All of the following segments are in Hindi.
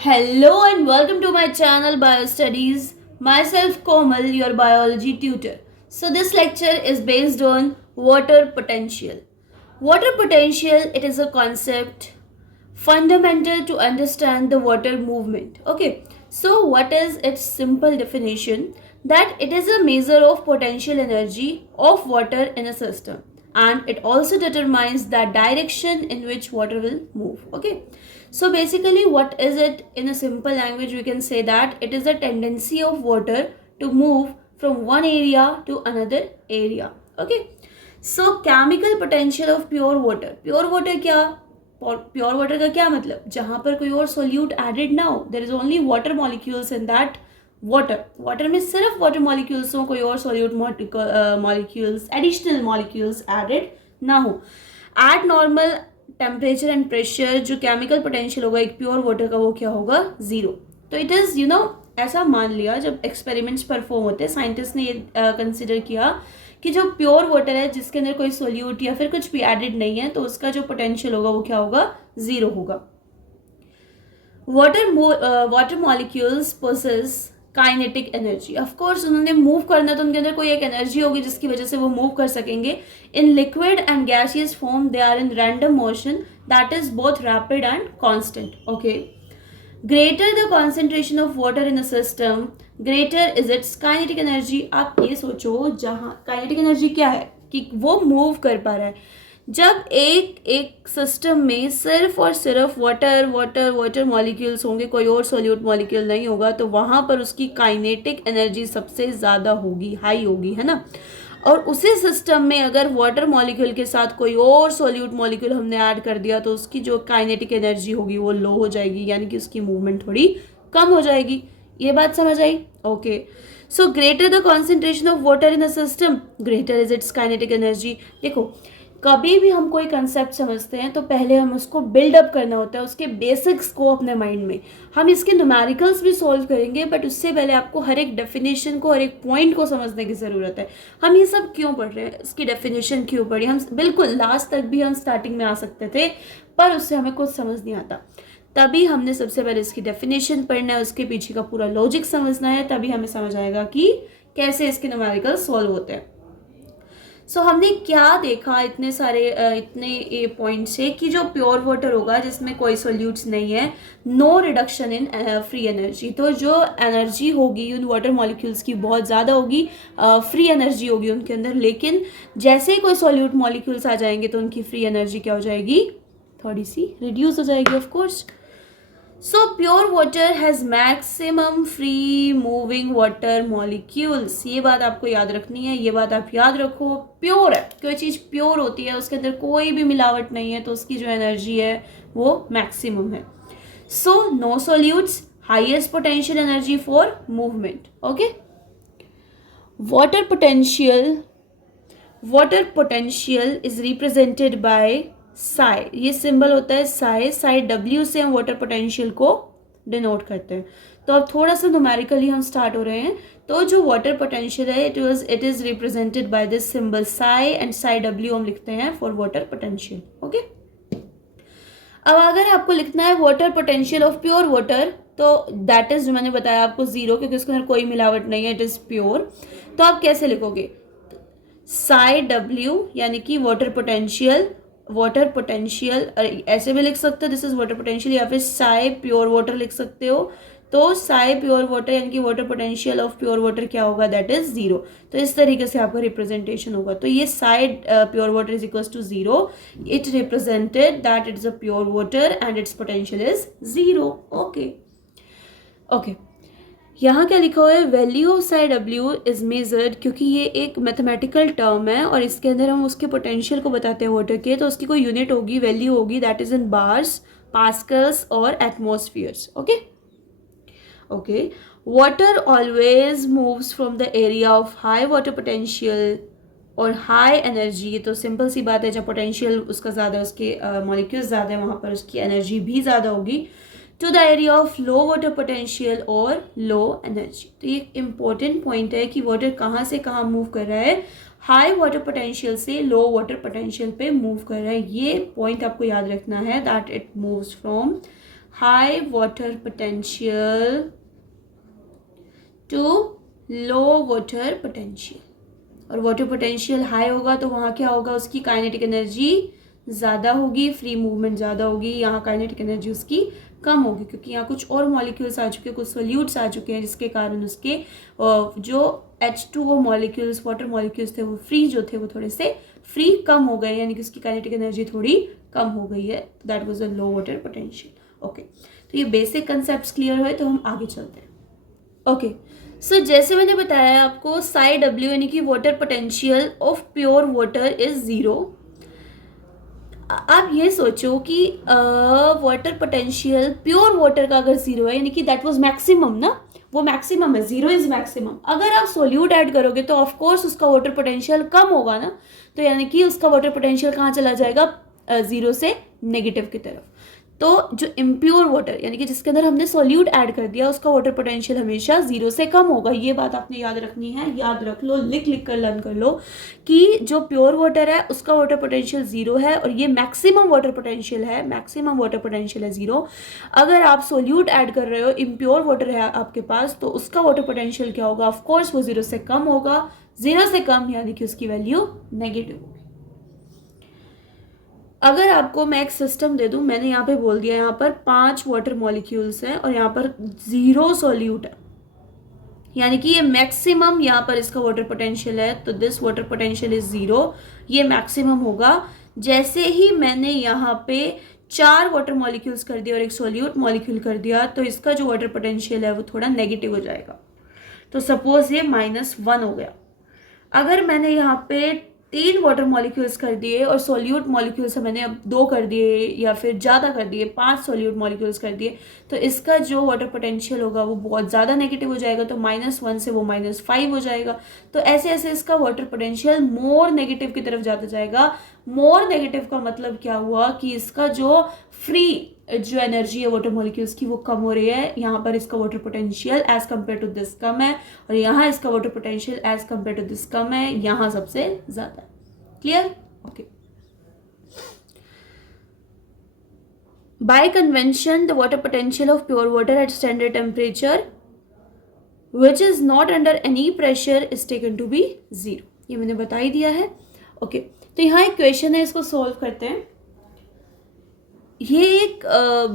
Hello and welcome to my channel BioStudies. Myself Komal, your biology tutor. So this lecture is based on water potential. Water potential, it is a concept fundamental to understand the water movement. Okay, so what is its simple definition? That it is a measure of potential energy of water in a system, and it also determines the direction in which water will move. Okay, so basically what is it? In a simple language we can say that it is a tendency of water to move from one area to another area. Okay, so chemical potential of pure water क्या? और प्योर वाटर का क्या मतलब? जहां पर कोई और सोल्यूट एडेड ना हो, there is only water molecules in that water. Water में सिर्फ वाटर मॉलिक्यूल्स हो, कोई और solute molecules, additional molecules added ना हो. At normal temperature and pressure जो केमिकल पोटेंशियल होगा एक प्योर वाटर का, वो क्या होगा? जीरो. तो इट इज़ ऐसा मान लिया, जब एक्सपेरिमेंट्स परफॉर्म होते हैं साइंटिस्ट ने ये कंसिडर किया कि जो प्योर वाटर है जिसके अंदर कोई सोल्यूट या फिर कुछ भी एडेड नहीं है, तो उसका जो पोटेंशियल होगा वो क्या होगा? जीरो होगा. Water molecules possess kinetic energy. Of course उन्होंने मूव करना, तो उनके अंदर कोई एक एनर्जी होगी जिसकी वजह से वो मूव कर सकेंगे. In liquid and gaseous form they are in random motion that is both rapid and constant. Okay, greater the concentration of water in a system greater is its kinetic energy. आप ये सोचो, जहाँ काइनेटिक एनर्जी क्या है कि वो मूव कर पा रहा है. जब एक सिस्टम में सिर्फ और सिर्फ वाटर वाटर वाटर मॉलिक्यूल्स होंगे, कोई और सॉल्यूट मॉलिक्यूल नहीं होगा, तो वहाँ पर उसकी काइनेटिक एनर्जी सबसे ज़्यादा होगी, हाई होगी, है ना. और उसी सिस्टम में अगर वाटर मॉलिक्यूल के साथ कोई और सॉल्यूट मॉलिक्यूल हमने ऐड कर दिया, तो उसकी जो काइनेटिक एनर्जी होगी वो लो हो जाएगी, यानी कि उसकी मूवमेंट थोड़ी कम हो जाएगी. ये बात समझ आई? Okay, so greater the concentration of water in a system greater is its kinetic energy. देखो, कभी भी हम कोई कंसेप्ट समझते हैं तो पहले हम उसको बिल्डअप करना होता है, उसके बेसिक्स को अपने माइंड में. हम इसके न्यूमेरिकल्स भी सॉल्व करेंगे, बट उससे पहले आपको हर एक डेफिनेशन को, हर एक पॉइंट को समझने की ज़रूरत है. हम ये सब क्यों पढ़ रहे हैं, इसकी डेफिनेशन क्यों पढ़ी? हम बिल्कुल लास्ट तक भी हम स्टार्टिंग में आ सकते थे, पर उससे हमें कुछ समझ नहीं आता. तभी हमने सबसे पहले इसकी डेफिनेशन पढ़ना है, उसके पीछे का पूरा लॉजिक समझना है, तभी हमें समझ आएगा कि कैसे इसके न्यूमेरिकल सॉल्व होते हैं. सो हमने क्या देखा इतने पॉइंट से कि जो प्योर वाटर होगा जिसमें कोई सोल्यूट्स नहीं है, no reduction in free energy. तो जो एनर्जी होगी उन वाटर मॉलिक्यूल्स की बहुत ज़्यादा होगी, फ्री एनर्जी होगी उनके अंदर. लेकिन जैसे ही कोई सोल्यूट मॉलिक्यूल्स आ जाएंगे तो उनकी फ्री एनर्जी क्या हो जाएगी? थोड़ी सी रिड्यूस हो जाएगी, of course. So pure water has maximum free moving water molecules. ये बात आपको याद रखनी है, ये बात आप याद रखो. प्योर है, कोई चीज़ प्योर होती है, उसके अंदर कोई भी मिलावट नहीं है, तो उसकी जो एनर्जी है वो मैक्सिमम है. So no solutes, highest potential energy for movement. Okay, water potential is represented by psi. ये सिंबल होता है साई डब्ल्यू से हम वाटर पोटेंशियल को डिनोट करते हैं. तो अब थोड़ा सा न्यूमेरिकली हम स्टार्ट हो रहे हैं. तो जो वाटर पोटेंशियल है it is represented by this symbol Sai, and Sai W हम लिखते हैं फॉर वाटर पोटेंशियल. ओके, अब अगर आपको लिखना है water potential of pure water, तो दैट इज जो मैंने बताया आपको जीरो, क्योंकि उसके अंदर कोई मिलावट नहीं है, इट इज प्योर. तो आप कैसे लिखोगे? साई डब्ल्यू यानी कि वाटर पोटेंशियल ऐसे भी लिख सकते हो, दिस इज वाटर पोटेंशियल, या फिर साई प्योर वाटर लिख सकते हो. तो साई प्योर वाटर यानी कि water potential of pure water क्या होगा? That is zero. तो इस तरीके से आपका रिप्रेजेंटेशन होगा. तो ये psi pure water is equal to zero. It represented that it is a pure water and its potential is zero. Okay, यहाँ क्या लिखा हुआ है? Value of psi W is measured, क्योंकि ये एक मैथमेटिकल टर्म है और इसके अंदर हम उसके पोटेंशियल को बताते हैं वाटर के, तो उसकी कोई यूनिट होगी, वैल्यू होगी, that is in bars, pascals और atmospheres. Okay, water always moves from the area of high water potential और हाई एनर्जी. तो सिंपल सी बात है, जब पोटेंशियल उसका ज़्यादा, उसके मॉलिक्यूल्स ज़्यादा है, वहाँ पर उसकी एनर्जी भी ज़्यादा होगी, to the area of low water potential और लो एनर्जी. तो ये इंपॉर्टेंट पॉइंट है कि वाटर कहाँ से कहाँ मूव कर रहा है, हाई वाटर पोटेंशियल से लो वाटर पोटेंशियल पे मूव कर रहा है. ये पॉइंट आपको याद रखना है, that it moves from high water potential to low water potential, और वाटर पोटेंशियल हाई होगा तो वहाँ क्या होगा, उसकी काइनेटिक एनर्जी ज़्यादा होगी, फ्री मूवमेंट ज़्यादा होगी, यहाँ काइनेटिक एनर्जी उसकी कम होगी, क्योंकि यहाँ कुछ और मॉलिक्यूल्स आ चुके हैं, कुछ सोल्यूट्स आ चुके हैं, जिसके कारण उसके जो H2O मॉलिक्यूल्स, वाटर मॉलिक्यूल्स थे, वो फ्री जो थे वो थोड़े से फ्री कम हो गए, यानी कि उसकी काइनेटिक एनर्जी थोड़ी कम हो गई है. That was a low water potential. Okay, तो ये बेसिक कंसेप्ट क्लियर हुए, तो हम आगे चलते हैं. ओके, सो जैसे मैंने बताया आपको, साई डब्ल्यू यानी कि water potential of pure water is 0. आप ये सोचो कि वाटर पोटेंशियल प्योर वाटर का अगर 0 है, यानी कि दैट वाज मैक्सिमम ना, वो मैक्सिमम है, 0 इज मैक्सिमम. अगर आप सोल्यूट ऐड करोगे तो ऑफ कोर्स उसका वाटर पोटेंशियल कम होगा ना, तो यानी कि उसका वाटर पोटेंशियल कहाँ चला जाएगा, 0 से नेगेटिव की तरफ. तो जो इम्प्योर वाटर यानी कि जिसके अंदर हमने सोल्यूट ऐड कर दिया, उसका वाटर पोटेंशियल हमेशा 0 से कम होगा. ये बात आपने याद रखनी है, याद रख लो, लिख लिख कर लर्न कर लो कि जो प्योर वाटर है उसका वाटर पोटेंशियल 0 है, और ये मैक्सिमम वाटर पोटेंशियल है, मैक्सिमम वाटर पोटेंशियल है 0. अगर आप सोल्यूट ऐड कर रहे हो, इम्प्योर वाटर है आपके पास, तो उसका वाटर पोटेंशियल क्या होगा, ऑफकोर्स वो 0 से कम होगा. 0 से कम यानी कि उसकी वैल्यू नेगेटिव होगी. अगर आपको मैं एक सिस्टम दे दूं, मैंने यहाँ पे बोल दिया, यहाँ पर 5 वाटर मॉलिक्यूल्स हैं और यहाँ पर 0 सॉल्यूट है, यानी कि ये मैक्सिमम यहाँ पर इसका वाटर पोटेंशियल है, तो दिस वाटर पोटेंशियल इज 0, ये मैक्सिमम होगा. जैसे ही मैंने यहाँ पे 4 वाटर मॉलिक्यूल्स कर दिया और एक सॉल्यूट मॉलिक्यूल कर दिया, तो इसका जो वाटर पोटेंशियल है वो थोड़ा नेगेटिव हो जाएगा. तो सपोज ये -1 हो गया. अगर मैंने यहाँ पे 3 वाटर मॉलिक्यूल्स कर दिए और सोल्यूट मॉलिक्यूल्स मैंने अब 2 कर दिए, या फिर ज़्यादा कर दिए, 5 सोल्यूट मॉलिक्यूल्स कर दिए, तो इसका जो वाटर पोटेंशियल होगा वो बहुत ज़्यादा नेगेटिव हो जाएगा. तो -1 से वो -5 हो जाएगा. तो ऐसे ऐसे इसका वाटर पोटेंशियल मोर नेगेटिव की तरफ जाता जाएगा. मोर नेगेटिव का मतलब क्या हुआ कि इसका जो फ्री जो एनर्जी है वाटर मॉलिक्यूल्स की वो कम हो रही है. यहाँ पर इसका water potential as compare to this कम है, और यहाँ इसका water potential as compare to this कम है, यहाँ सबसे ज्यादा है. Clear? Okay. By convention the water potential of pure water at standard temperature which is not under any pressure is taken to be 0. ये मैंने बता ही दिया है. ओके, तो यहाँ एक क्वेश्चन है, इसको सॉल्व करते हैं. ये एक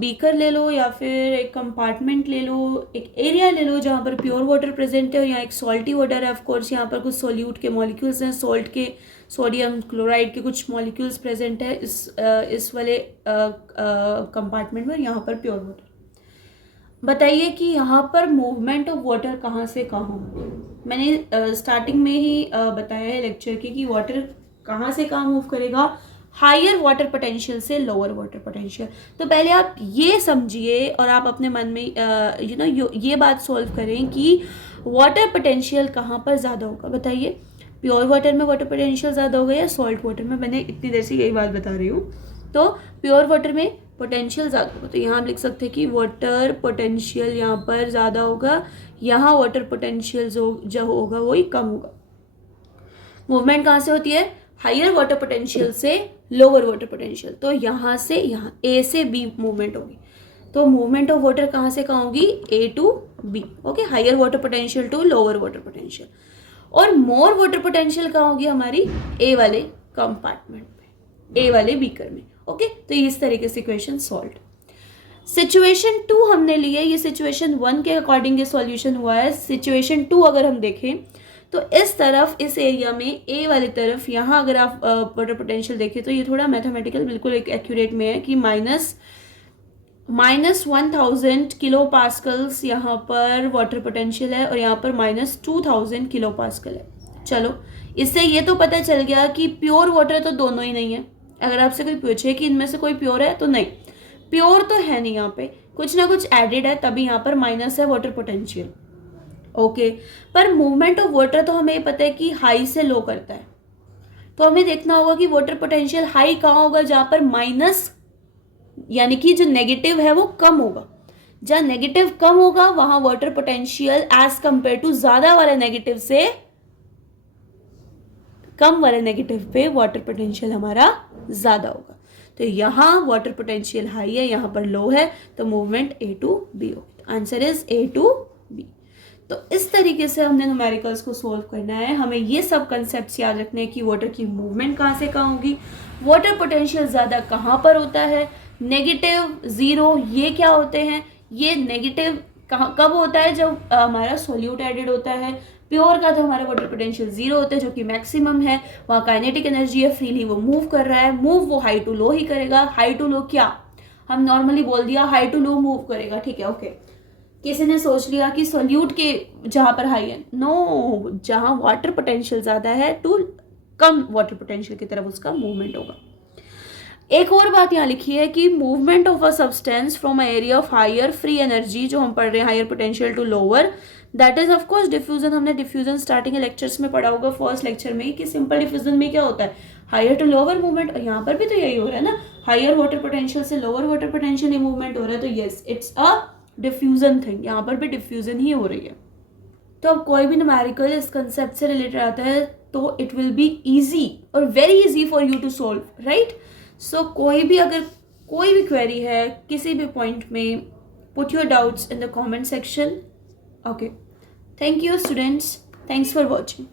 बीकर ले लो, या फिर एक कंपार्टमेंट ले लो, एक एरिया ले लो जहाँ पर प्योर वाटर प्रेजेंट है, और यहाँ एक सॉल्टी वाटर है. ऑफ कोर्स यहाँ पर कुछ सॉल्यूट के मॉलिक्यूल्स हैं, सॉल्ट के, सोडियम क्लोराइड के कुछ मॉलिक्यूल्स प्रेजेंट है इस वाले कंपार्टमेंट में. यहाँ पर प्योर वाटर. बताइए कि यहाँ पर मूवमेंट ऑफ वाटर कहाँ से कहाँ होगा. मैंने स्टार्टिंग में ही बताया है लेक्चर के कि वाटर कहाँ से कहाँ मूव करेगा, हायर वाटर पोटेंशियल से लोअर वाटर पोटेंशियल. तो पहले आप ये समझिए और आप अपने मन में ये बात सॉल्व करें कि वाटर पोटेंशियल कहाँ पर ज़्यादा होगा. बताइए, प्योर वाटर में वाटर पोटेंशियल ज़्यादा होगा या सॉल्ट वाटर में. मैंने इतनी देर से यही बात बता रही हूँ. तो प्योर वाटर में पोटेंशियल ज़्यादा होगा, तो यहाँ हम लिख सकते हैं कि वाटर पोटेंशियल यहाँ पर ज़्यादा होगा, यहाँ वाटर पोटेंशियल जो होगा वही कम होगा. मूवमेंट कहाँ से होती है, हायर वाटर पोटेंशियल से लोअर वाटर पोटेंशियल. तो यहाँ से यहाँ ए से बी मूवमेंट होगी. तो मूवमेंट ऑफ वाटर कहाँ से कहाँ होगी, A to B. Okay, higher water potential to lower water potential. और मोर वाटर पोटेंशियल कहाँ होगी, हमारी ए वाले कंपार्टमेंट में, ए वाले बीकर में. ओके, तो इस तरीके से इक्वेशन सॉल्व. सिचुएशन 2 हमने ली है, ये सिचुएशन 1 के अकॉर्डिंग ये सॉल्यूशन हुआ है. सिचुएशन 2 अगर हम देखें तो इस तरफ, इस एरिया में ए वाली तरफ, यहाँ अगर आप वाटर पोटेंशियल देखें तो ये थोड़ा मैथमेटिकल बिल्कुल एक एक्यूरेट में है कि -1000 किलो पास्कल्स यहाँ पर वाटर पोटेंशियल है, और यहाँ पर -2000 किलो पास्कल है. चलो, इससे ये तो पता चल गया कि प्योर वाटर तो दोनों ही नहीं है. अगर आपसे कोई पूछे कि इनमें से कोई प्योर है, तो नहीं, प्योर तो है नहीं, यहाँ पे कुछ ना कुछ एडेड है, तभी यहाँ पर माइनस है वाटर पोटेंशियल. ओके, पर मूवमेंट ऑफ वाटर तो हमें पता है कि हाई से लो करता है. तो हमें देखना होगा कि वाटर पोटेंशियल हाई कहाँ होगा, जहाँ पर माइनस यानी कि जो नेगेटिव है वो कम होगा. जहाँ नेगेटिव कम होगा वहां water potential as compare to ज्यादा वाले नेगेटिव से कम वाले नेगेटिव पे वाटर पोटेंशियल हमारा ज्यादा होगा. तो यहाँ वाटर पोटेंशियल हाई है, यहाँ पर लो है, तो मूवमेंट A to B होगी। तो answer is A to B। तो इस तरीके से हमने न्यूमेरिकल्स को सोल्व करना है। हमें ये सब कंसेप्ट्स याद रखने हैं कि वाटर की मूवमेंट कहाँ से कहाँ होगी, वाटर पोटेंशियल ज़्यादा कहाँ पर होता है, नेगेटिव, ज़ीरो, ये क्या होते हैं। ये नेगेटिव कहाँ कब होता है, जब हमारा सोल्यूट एडेड होता है। प्योर का तो हमारा वाटर पोटेंशियल जीरो होता है, जो कि मैक्सिमम है, वहाँ काइनेटिक एनर्जी है, फ्रीली वो मूव कर रहा है। मूव वो हाई टू लो ही करेगा। हाई टू लो क्या, हम नॉर्मली बोल दिया हाई टू लो मूव करेगा, ठीक है, ओके। किसी ने सोच लिया कि सोल्यूट के जहाँ पर हाई है, नो, जहाँ वाटर पोटेंशियल ज़्यादा है टू कम वाटर पोटेंशियल की तरफ उसका मूवमेंट होगा। एक और बात यहाँ लिखी है कि movement of a substance from a area of higher free energy, जो हम पढ़ रहे हैं higher potential to lower, that is of course diffusion. हमने डिफ्यूजन स्टार्टिंग लेक्चर्स में पढ़ा होगा, फर्स्ट लेक्चर में, कि सिंपल डिफ्यूजन में क्या होता है, हायर टू लोअर मूवमेंट। और यहाँ पर भी तो यही हो रहा है ना, हायर वाटर पोटेंशियल से लोअर वाटर पोटेंशियल मूवमेंट हो रहा है। तो yes, it's a diffusion thing, यहाँ पर भी डिफ्यूजन ही हो रही है। तो अब कोई भी न्यूमेरिकल इस कंसेप्ट से रिलेटेड आता है तो इट विल बी ईजी और very easy for you to solve, right. So कोई भी अगर कोई भी क्वेरी है किसी भी पॉइंट में, put your doubts in the comment section. Okay, thank you students, thanks for watching.